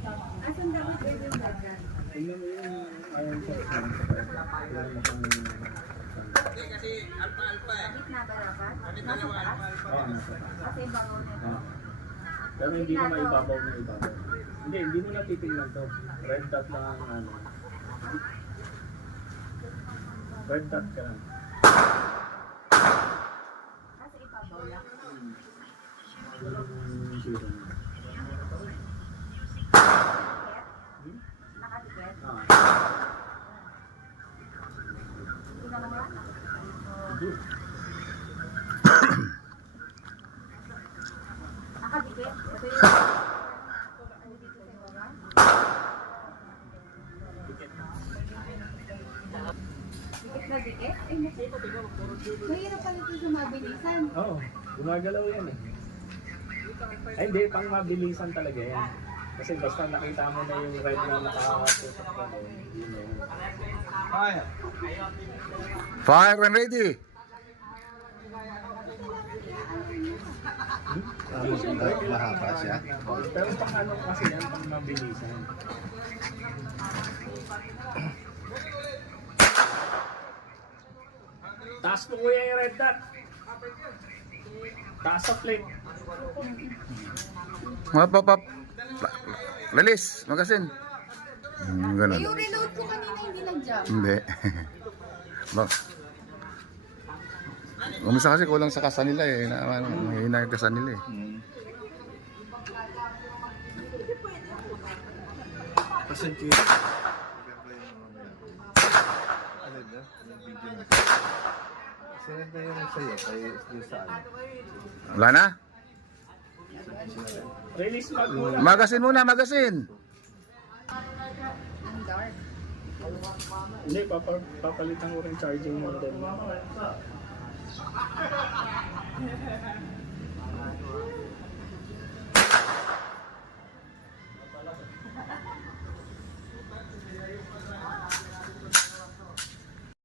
Asan dapat pwede yung dagdag? Tingnan mo yung iron shot na Hindi kasi alpa-alpa eh. Gitna ba dapat? Kami Nasa dalawa taas? alpa-alpa. Oo, nasa taas. Kasi yung bago nito. Pero hindi na maibabaw na ibabaw. Hindi mo na titingnan to. Red dot lang ang ano. Red dot ka lang. Nasa ibabaw lang. Zero. Nakadikit? Ah. Tingnan mo nga. Good. Nakadikit? Ito yung... Ano dito sa ibaba? Dikit na dikit? Ay, mahirap pala ito sa mabilisan. Oo, gumagalaw yan eh. Ay hindi, pang mabilisan talaga yan. Kasi basta nakita mo na yung red na nakakatusok ka mo, yun eh. Kaya. Fire and ready. Mahaba siya. Pero pang ano kasi yan, pang mabilisan. Taas mo kuya yung red dot. Taas sa flip. Mapapap. Lalis, magasin. Ganun. Yung reload ko kanina hindi nag-jump. Hindi. Ba. Umisa kasi kulang sa kasa nila eh. Mahina yung kasa nila eh. Pasan ko yun. Alin na? Yung video na. Sinad na yun sa'yo. Kaya yung saan. Wala na? Release mag muna. Magasin muna, magasin. Ang dark. Hindi, papalitan ko rin charging modem.